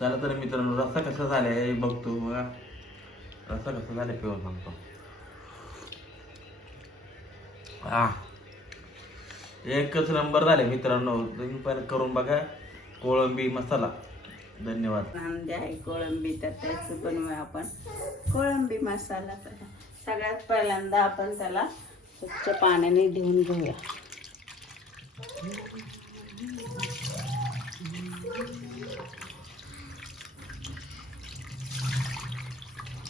चला तर मित्रांनो, रस्सा कसा झालाय बघतो बघा. रस्सा कसा झालाय पिऊन सांगतो. एकच नंबर झाले मित्रांनो, तुम्ही पण करून बघा. कोळंबी मसाला. धन्यवाद. नांदे आहे कोळंबी, तर त्याचं बनवूया आपण कोळंबी मसाला. सगळ्यात पहिल्यांदा आपण त्याला स्वच्छ पाण्याने धुवून घेऊया.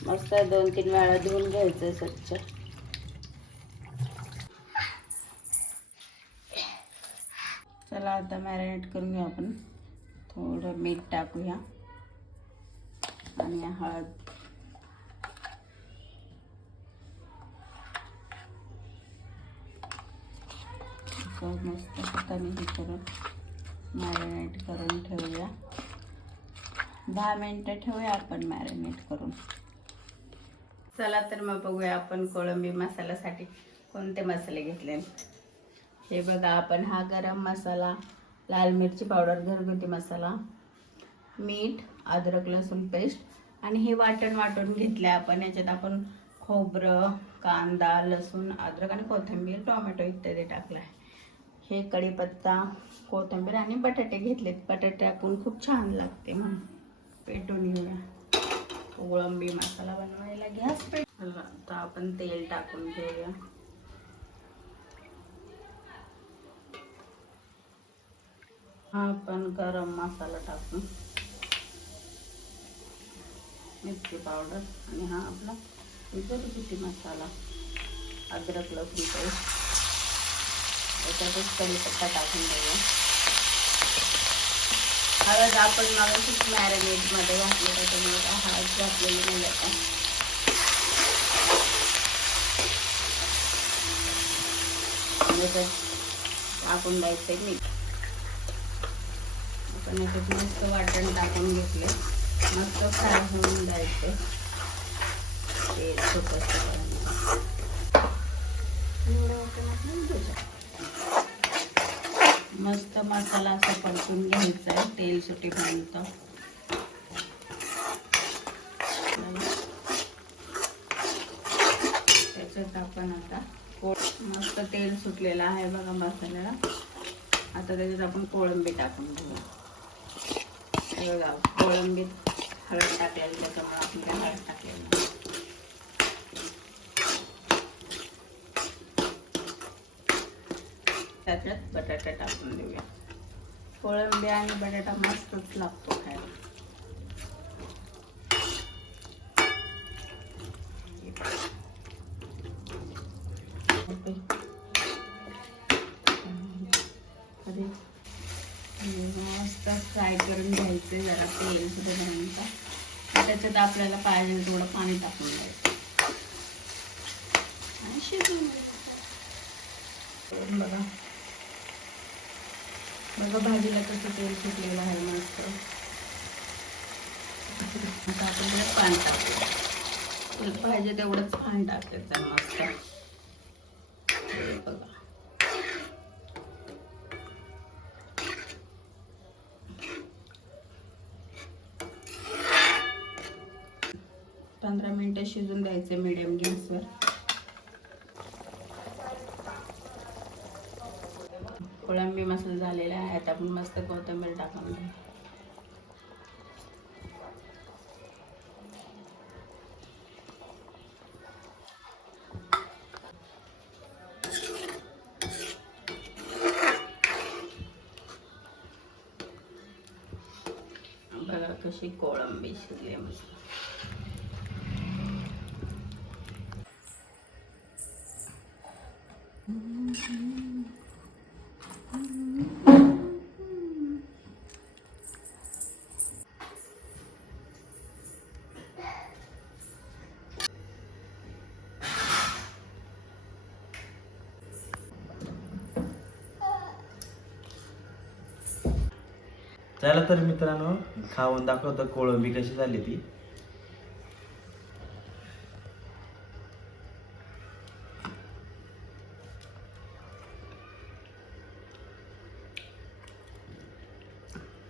मस्त 2-3 वेळा धुवून घ्यायचं स्वच्छ. चला आता मॅरिनेट करून घेऊ आपण. थोडं मीठ टाकूया आणि हळद. मस्त हाताने हे करून मॅरिनेट करून ठेवूया. 10 मिनिटं ठेवूया आपण मॅरिनेट करून. चला तर मग बघूया आपण कोळंबी मसाल्यासाठी कोणते मसाले घेतले. हे बघा, आपण हा गरम मसाला, लाल मिरची पावडर, घरगुती मसाला, मीठ, अद्रक लसूण पेस्ट आणि हे वाटून घेतले आपण. याच्यात आपण खोबरं, कांदा, लसूण, अद्रक आणि कोथिंबीर, टोमॅटो इत्यादी टाकला आहे. हे कढीपत्ता, कोथिंबीर आणि बटाटे घेतलेत. बटाटे टाकून खूप छान लागते म्हणून पेटून घेऊया. कोळंबी मसाला बनवायला गॅस पेटवला. आता आपण तेल टाकून घेऊया. हा आपण गरम मसाला टाकून, मिरची पावडर आणि हा आपला घरगुती मसाला, अद्रक लसूण पेस्ट. याच्यातच कढीपत्ता टाकून देऊया. हळद आपण मगाशीच मॅरिनेटमध्ये घातली, त्याच्यामुळे हळद घातलेली नाही आता. टाकून द्यायचं मीठ. आपण याच्यात मस्त वाटण टाकून घेतले. मस्त फ्राय होऊन द्यायचे. तेल सुटेपर्यंत. मस्त मसाला असा परतून घ्यायचा आहे तेल सुटेपर्यंत. त्याच्यात आपण आता मस्त तेल सुटलेलं आहे बघा मसाल्याला. आता त्याच्यात आपण कोळंबी टाकून घेऊया. बघा, कोळंबीत हळद टाकलेली, त्याच्यामुळे आपण त्या हळद टाकलेली. त्याच्यात बटाटा टाकून देऊया. कोळंबी आणि बटाटा मस्तच लागतो खायला. मस्त फ्राय करून घ्यायचे जरा तेल सुटेपर्यंत. त्याच्यात आपल्याला पाहिजे थोडं पाणी टाकून द्यायचं आणि शिजवून घ्यायचं. बघा बघा भाजीला कसं तेल सुटलेलं आहे मस्त. आता आपण त्याला पाणी टाकतो. पाहिजे तेवढंच पाणी टाकायचं मस्त. बघा 15 मिनिटं शिजून द्यायचे मीडियम गॅसवर. कोळंबी मसाला झालेला आहे. आता आपण मस्त कोथिंबीर टाकून घेऊ. बघा कशी कोळंबी शिजली मस्त. चला तर मित्रांनो, खाऊन दाखवतो कोळंबी कशी झाली ती.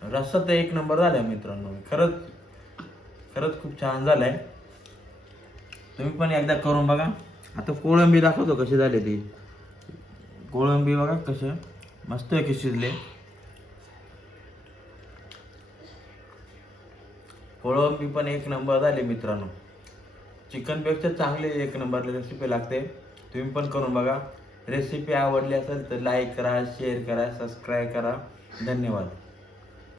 रस्सा तर एक नंबर झालाय मित्रांनो. खरंच खूप छान झालाय. तुम्ही पण एकदा करून बघा. आता कोळंबी दाखवतो कशी झाली ती. कोळंबी बघा कसे मस्त आहे की शिजले. कोळंबी पण एक नंबर झाली मित्रांनो. चिकनपेक्षा चांगली एक नंबर रेसिपी लागते. तुम्ही पण करून बघा. रेसिपी आवडली असेल तर लाईक करा, शेअर करा, सबस्क्राईब करा. धन्यवाद.